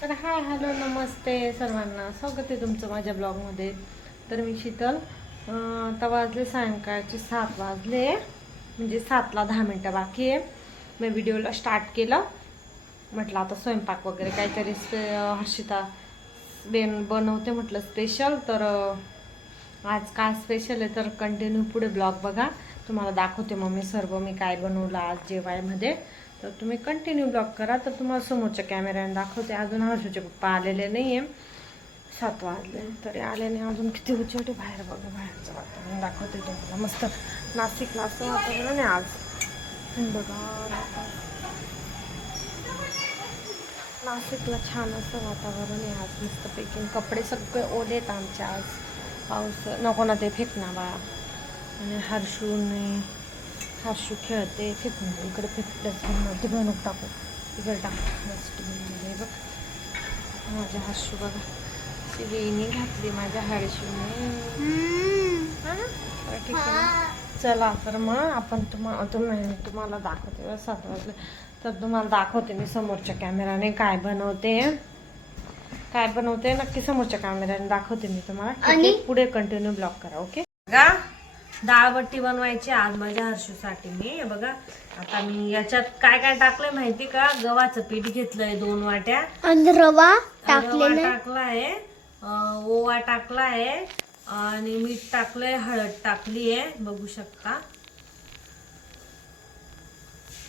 तर hi hello नमस्ते सर्वांना, स्वागत आहे तुमचं माझ्या ब्लॉगमध्ये. तर मी शीतल. आता वाजले सायंकाळचे 7 वाजले, म्हणजे 7ला 10 मिनटं बाकी आहे. मी व्हिडिओला स्टार्ट केलं. म्हटलं आता स्वयंपाक वगैरे काहीतरी हर्षिता बनवते म्हटलं स्पेशल. तर आज काय स्पेशल आहे तर कंटिन्यू पुढे ब्लॉग बघा, तुम्हाला दाखवते मम्मी सर्व मी काय बनवलं आज जेवायमध्ये. तर तुम्ही कंटिन्यू ब्लॉग करा. तर तुम्हाला समोरच्या कॅमेऱ्याने दाखवते. अजून हर्षूचे पप्पा आलेले नाही आहे, 7 वाजले तरी आले नाही अजून. किती उजेड बाहेर बघा, बाहेरचं वातावरण दाखवते तुम्हाला. मस्त नाशिकला असं वातावरण आहे आज बघा. नाशिकला छान असं वातावरण आहे आज मस्तपैकी. कपडे सगळे ओलेत आमचे आज. पाऊस नको ना ते फेक ना बा. आणि हर्षू खेळते, फेकून इकडे फेक डस्टबिनमध्ये बनवून टाकू, इकडे टाकू डस्टबिनमध्ये. बघ माझ्या हर्षू बघा, अशी वेणी घातली माझ्या हर्षूने. ठीक आहे चला. तर मग आपण तुम्हाला दाखवते 7 वाजले. तर तुम्हाला दाखवते मी समोरच्या कॅमेराने काय बनवते नक्की समोरच्या कॅमेऱ्याने दाखवते मी तुम्हाला. आणि पुढे कंटिन्यू ब्लॉग करा. ओके बघा, डाळबट्टी बनवायची आज माझ्या हर्षूसाठी. मी बघा आता मी याच्यात काय काय टाकलंय माहिती का? गव्हाचं पीठ घेतलंय 2 वाट्या, रवा टाकलाय, ओवा टाकलाय आणि मीठ टाकलंय, हळद टाकली आहे बघू शकता.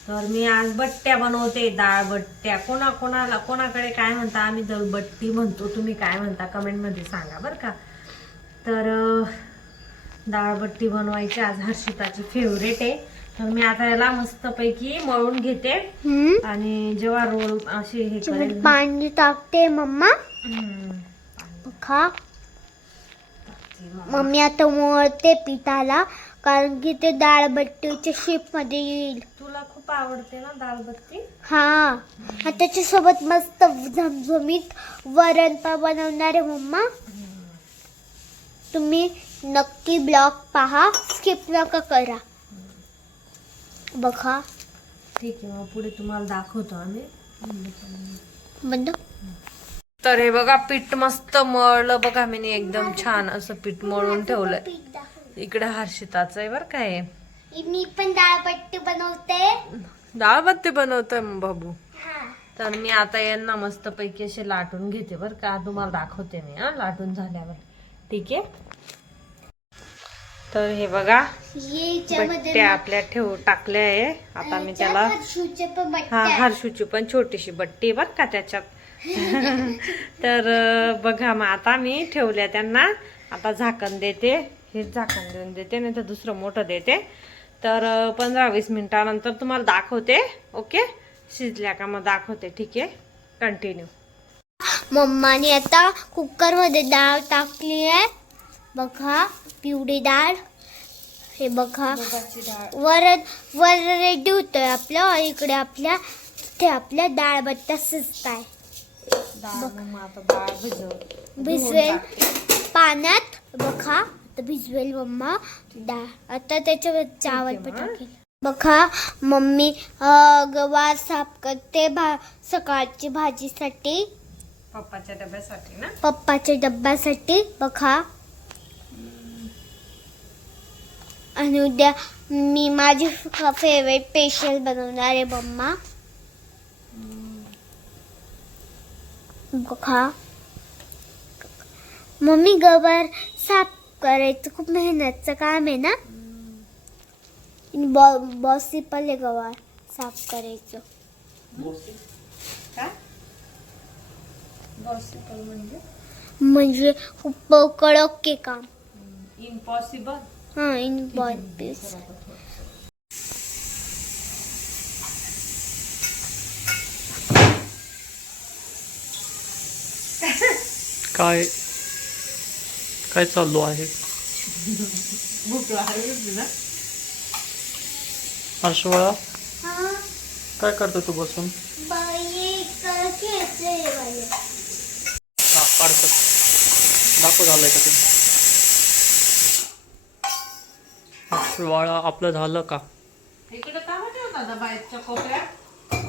तर मी आज बट्ट्या बनवते, डाळ बट्ट्या. कोणाकडे काय म्हणता, आम्ही दळबट्टी म्हणतो, तुम्ही काय म्हणता कमेंट मध्ये सांगा बरं का. तर डाळबट्टी बनवायची आज, हर्षिताची फेवरेट आहे. तर मी आता याला मस्तपैकी मळून घेते आणि जेव्हा रोल असे हे करेल पाणी टाकते मम्मा. खा मम्मी आता मळते पिठाला, कारण की ते डाळबट्टीच्या शेप मध्ये येईल. तुला खूप आवडते ना डाळबट्टी? हा, त्याच्यासोबत मस्त झमझमीत वरण पण बनवणार आहे मम्मा. तुम्ही नक्की ब्लॉग पहा, स्किप नका करा बघा. ठीक आहे, मग पुढे तुम्हाला दाखवतो आम्ही. बंद. तर हे बघा पीठ मस्त मळलं बघा मी, एकदम छान असं पीठ मळून ठेवलंय. इकडे हर्षिताचं आहे बरं काय. मी पण डाळबट्टी बनवते. डाळबट्टी बनवतोय बाबू. तर मी आता यांना मस्त पैकी असे लाटून घेते बरं का, तुम्हाला दाखवते मी लाटून झाल्यावर. ठीक आहे. तर हे बघा बट्ट्या आपल्या टाकल्या आहे. आता मी त्याला हर्षूची पण छोटीशी बट्टी बर का त्याच्यात. तर बघा मग आता मी ठेवल्या त्यांना. आता झाकण देते, हेच झाकण देऊन देते, नाही तर दुसरं मोठं देते. तर 15-20 मिनिटानंतर तुम्हाला दाखवते. ओके, शिजल्या का मग दाखवते. ठीक आहे, कंटिन्यू. मम्माने आता कुकर मध्ये डाळ टाकली आहे बघा, पिवळी डाळ. हे बघा वर रेडी होतोय आपलं. इकडे आपल्या डाळ बट्ट्या शिजताय. भिजवेल पाण्यात बघा, आता भिजवेल मम्मा डाळ. आता त्याच्यावर चावल पण टाकेल बघा. मम्मी गवार साफ करते सकाळची भाजीसाठी, पप्पाच्या डब्यासाठी ना. पप्पाच्या डब्यासाठी बघा. आणि उद्या मी माझी फेवरेट स्पेशल बनवणार आहे मम्मा बघा. मम्मी गवार साफ करायचं खूप मेहनतचं काम आहे ना. पॉसिबल आहे गवार साफ करायचं. म्हणजे खूप कडक के काम. इम्पॉसिबल. हा, इम्पॉसिबल. काय काय चालू आहे? हर्षवाळा काय करतो तू बसून? पाडतात दाखव झालंय का ते? हर्षवाळा आपलं झालं का?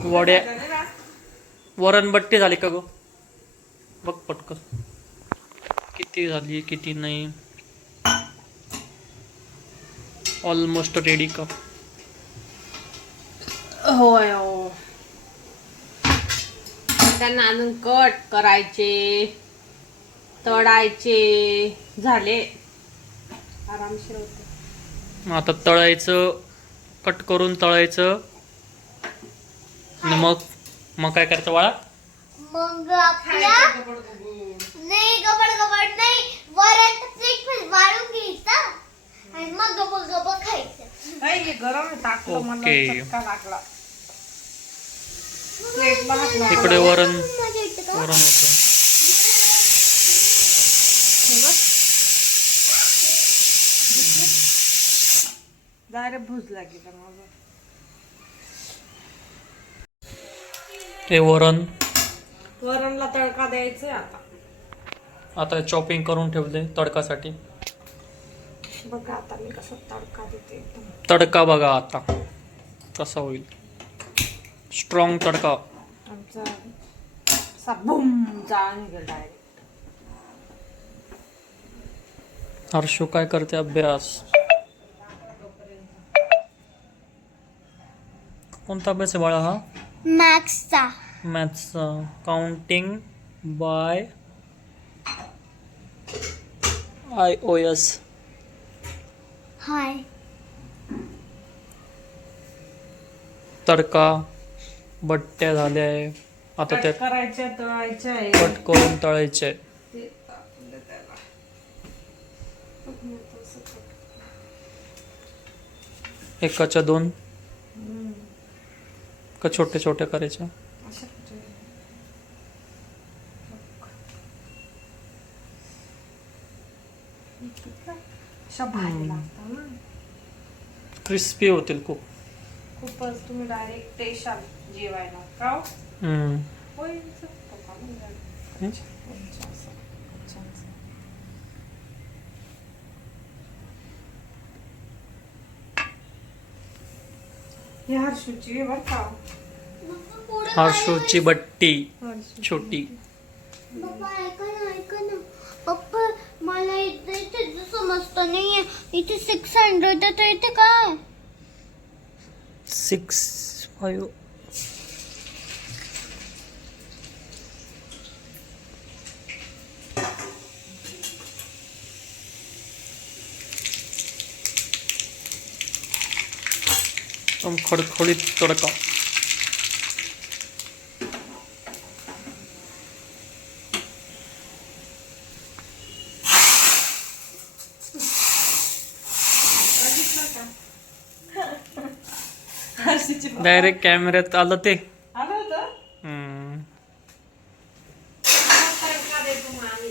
वड्या वरणबट्टी झाली का गो? बघ पटकन किती झाली किती नाही. ऑलमोस्ट रेडी का? होय हो. त्यांना अजून कट करायचे, तळायचे झाले. आरामशीर होते. आता तळायचं, कट करून तळायचं आणि मग काय करायचं बाळा? मग आपल्या नाही गबड गबड नाही, वरण प्लेट वाळून घ्यायचं आणि मग गबड गबड खायचं. हे गरम टाकलं मला ओके. चटका लागला. प्लेटला हात लावला. इकडे वरण मजा येते का? वरण होतं. डायरेक्ट भूज लागली तर माझं. हे वरण वरणला तडका द्यायचा आता. आता चॉपिंग करून ठेवले तडकासाठी. बघा आता मी कसं तडका देते एकदम. तडका बघा आता कसा होईल. स्ट्रॉंग तडका. आमचा असा बूम जाळ निघेल डायरेक्ट. हर्षू काय करते? अभ्यास. कोणता अभ्यास आहे बाळा हा? मॅक्सचा. मॅथ्सचा. Counting by iOS. हाय. तडका बट्ट्या झाल्या आहे. आता कट त्या करायच्या तळायच्या आहे. कट करून तळायचे आहे. ते टाकलं त्याला. एकाच्या दोन का छोटे छोटे करायचे? अशा कुठे? अशा भारी लागतात ना. क्रिस्पी होतील खूप. खूपच. तुम्ही डायरेक्ट टेशाल जेवायला का हो? हम्म. होय शकतो का म्हणजे? अच्छा, असं. अच्छा, असं. ही हर्षूची आहे बरं का. हर्षूची बट्टी हर्षूची. छोटी. पप्पा ऐका ना, ऐका ना. पप्पा मला इथे समजतं नाहीये. इथे 600 तर इथे काय? 6-5. खडखडीत तडका. हर्षूची डायरेक्ट कॅमेऱ्यात आलं ते. आलं होतं. हम्म. तडका देतो मग आम्ही.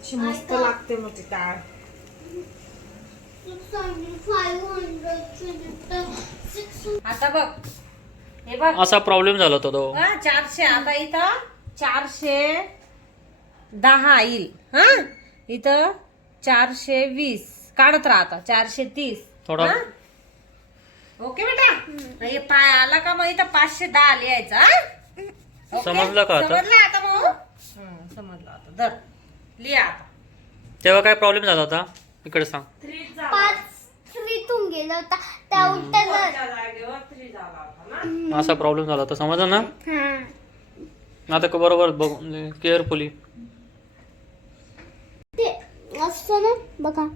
अशी मस्त लागते मग ती डाळ. 500 आता बघ. हे बघ. असा प्रॉब्लेम झाला होता तो. 400. आता इथं 410 येईल. हा इथं 420 काढत राहता. 430. थोडा. हा? ओके बेटा. हे पाय आला का मग इथं 510 लिहायचा. हा? ओके? समजलं का आता? समजलं आता मग. समजलं आता. धर लिहा आता. तेव्हा काय प्रॉब्लेम झाला होता इकडे सांग. 3 गेला होता त्या उलट्याला. जागेवर 3 झाला होता ना. असा प्रॉब्लेम झाला होता समजलं ना. आता का बरोबर बघ केअरफुली. ते असतं ना बघा.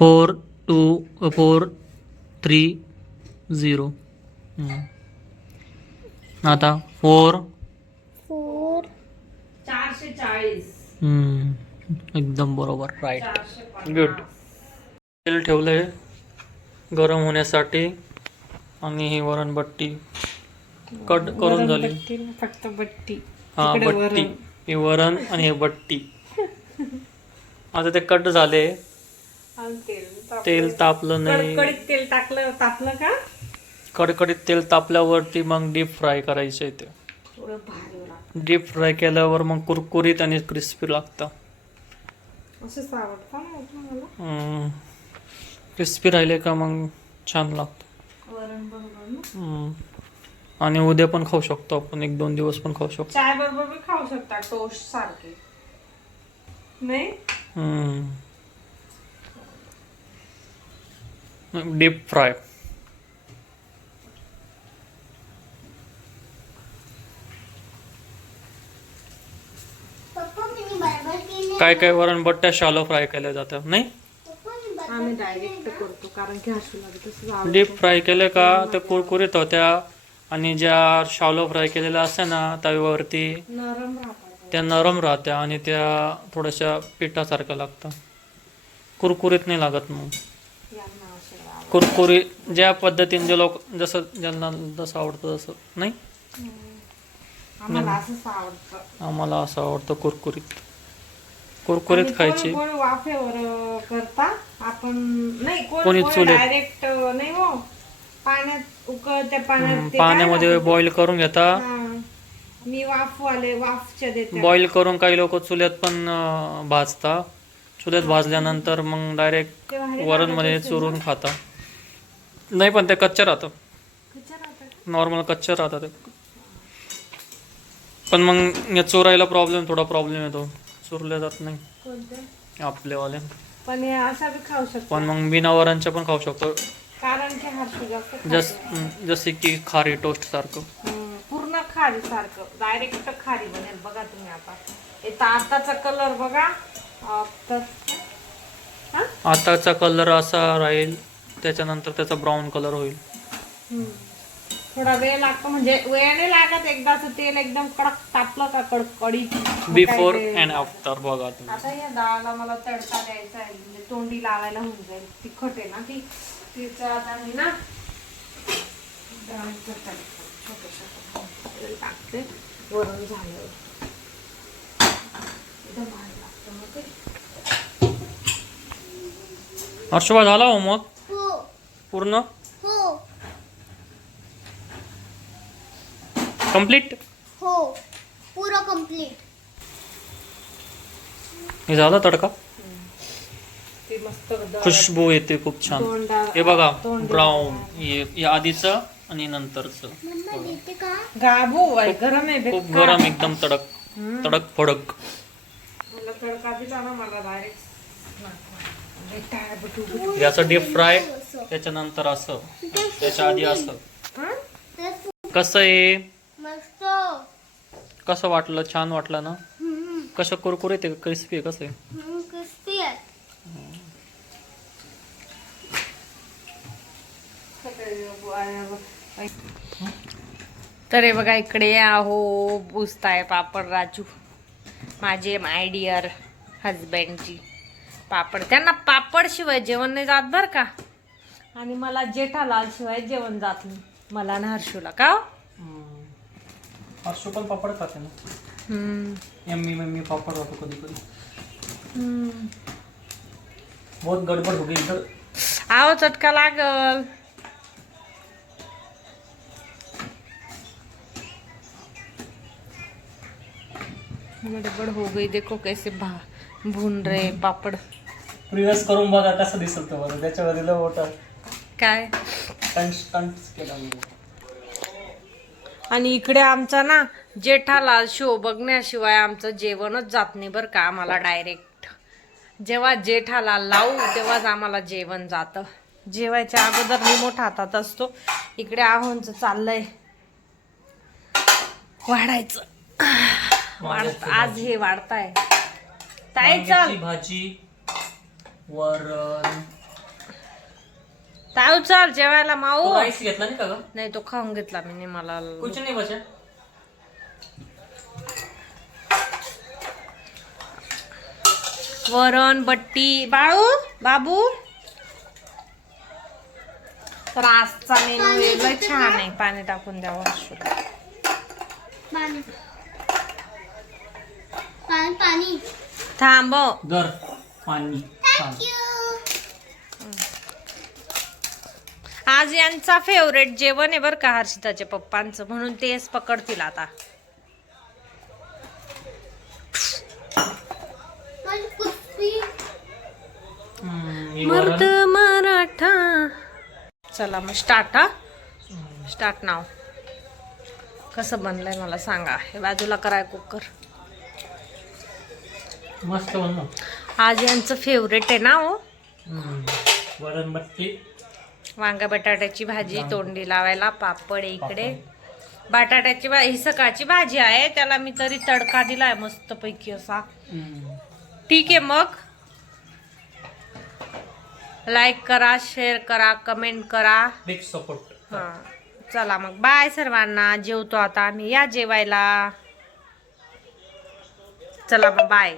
4-2-4-3-0. आता 4. 440. एकदम बरोबर. राईट. 450. गुड. तेल ठेवलंय गरम होण्यासाठी आणि ही वरणबट्टी कट करून झाली. फक्त बट्टी. हा इकडे बट्टी. वरण. ही वरण आणि हे बट्टी. आता ते कट झाले. आणि तेल तापलं नाही. कडकडीत तेल तापलं का कडकडीत तेल तापल्यावरती मग डीप फ्राय करायचे ते. थोडं भारी लागतं. डीप फ्राय केल्यावर मग कुरकुरीत आणि क्रिस्पी लागतं. असंच आवडतं ना मला. क्रिस्पी राहिले का मग छान लागतं. वरण बरोबर ना. आणि उद्या पण खाऊ शकतो आपण, 1-2 दिवस पण खाऊ शकतो. चाय बरोबर बी खाऊ शकता, टोस्ट सारखे नाही. Deep fry. पप्पा मी बरोबर केले. काय काय वरण बट्ट्या शालो फ्राय केल्या जातात नाही. पप्पा मी बरोबर आम्ही डायरेक्ट करतो कारण की हर्षूला तसंच आवडतं. डीप फ्राय केले का ते कुरकुरीत होत्या, आणि ज्या शालो फ्राय केलेल्या असत्या ना तव्यावरती नरम राहतात. त्या नरम राहत्या आणि त्या थोड्याशा पिठासारख्या लागतात, कुरकुरीत नाही लागत. मग यांना असं आवडतं. कुरकुरीत ज्या पद्धतीने जे लोक जसं ज्यांना जसं आवडतं तसं नाही. आम्हाला असंच आवडतं. आम्हाला असं आवडतं कुरकुरीत कुरकुरीत आणि खायची. कोणी वाफेवर करता आपण नाही, कोणी कोणी चुलीत. डायरेक्ट नाही हो, पाण्यात उकळत्या पाण्यात ते पाण्यामध्ये काय बॉईल करून घेता. हा. मी वाफवाले वाफच्या देते. बॉईल करून काही लोक चुल्यात पण भाजता. चुल्यात भाजल्यानंतर मग डायरेक्ट ते भारी वरण लागत मध्ये असेल चुरून खाता. नाही पण ते कच्चं राहतं, कच्चं राहतं का? नॉर्मल कच्चं राहतं ते. पण मग या चोरायला थोडा प्रॉब्लेम येतो, चुरल्या जात नाही कोणते? आपलेवाले. पण हे असा बी खाऊ शकतो पण मग बिना वरणच्या पण खाऊ शकतो, कारण की हर्षू जास्त खाते. जसे की खारी टोस्ट सारखं. पूर्ण खारी सारखं डायरेक्ट खारी बनेल बघा तुम्ही. आता येता आताचा कलर बघा. तर हा? आताचा कलर असा राहील, त्याच्यानंतर त्याचा ब्राऊन कलर होईल. थोडा वेळ लागतो, म्हणजे वेळ नाही लागत. एकदाच तेल एकदम कडक तापलं का कडकडीत बिफोर अँड आफ्टर बघा तुम्ही. आता या डाळला मला तडका द्यायचा आहे, म्हणजे तोंडी लावायला होऊन जाईल. तिखट आहे ना ती, तिचं आता मी ना डाळीचं तडका छोटं टाकते वरून झालं. एकदम भारी लागतं मग ते. हर्षभा झाला हो मग हो पूर्ण हो कम्प्लीट. हो पुरं कंप्लीट. हे झाला तडका. ते मस्त खुशबू येते खूप छान. हे बघा ब्राऊन, हे आधीचं आणि नंतरचं. मम्मा देते का? गाबू गरम आहे खूप बेकार. गरम, एकदम तडक फडक. मला तडका दिला ना, मला डायरेक्ट याचं डीप फ्राय, त्याच्यानंतर असं, त्याच्या आधी असं. कसं आहे, मस्त. कसं वाटलं? छान वाटलं ना? कसं कुरकुरीत आहे, क्रिस्पी आहे, कसं आहे? क्रिस्पी आहे. तर हे बघा इकडे आहो पुसताय पापड राजू, माझे माय डिअर हजबंडची पापड. त्यांना पापड शिवाय जेवण नाही जात बर का, आणि मला जेठालाल शिवाय जेवण जात नाही, मला ना हर्षूला. का हर्षू पण पापड खाते ना. मम्मी पापड खातो कधी कधी. बहुत गडबड हो गई इधर. आहो चटका लागल. गडबड हो गई, देखो कैसे भून रहे पापड. प्रिव्हियस करून बघा कसं दिसत तुम्हाला, त्याच्यामध्ये लय मोठा काय. स्टंट्स केला मी. आणि इकडे आमचा ना जेठालाल शो बघण्याशिवाय आमचं जेवणच जात नाही बरं का. आम्हाला डायरेक्ट जेव्हा जेठालाल लावू तेव्हाच आम्हाला जेवण जातं. जेवायच्या अगोदर रिमोट हातात असतो. इकडे आहोंचं चाललंय वाढायचं. आज हे वाढताय ताई. चल भाजी, वरण. ताऊ चल जेवायला. माऊ राईस घेतला नाही का ग? नाही, तो खाऊन घेतला मी. मला कुछ नाही बचा. वरण बट्टी. बाबू तर आजचा मेनू लय छान आहे. पाणी टाकून द्यावं. पाणी पाणी पाणी. थांब. दर पाणी. थँक्यू. आज यांचा फेवरेट जेवण आहे बरं का हर्षिताच्या पप्पांचं, म्हणून तेच पकडतील आता. मर्द मराठा. चला मग स्टार्ट. स्टार्ट नाव. कसं बनलंय मला सांगा. हे बाजूला कराय कुकर. मस्त बनव. आज यांचं फेवरेट आहे ना हो, वरण बट्टी, वांगा बटाट्याची भाजी तोंडी लावायला, पापड आहे इकडे. बटाट्याची ही सकाळची भाजी आहे, त्याला मी तरी तडका दिलाय मस्त पैकी असा. ठीक आहे, मग लाईक करा, शेअर करा, कमेंट करा. Big support. हा चला मग बाय सर्वांना. जेवतो आता आम्ही, या जेवायला. चला मग बाय.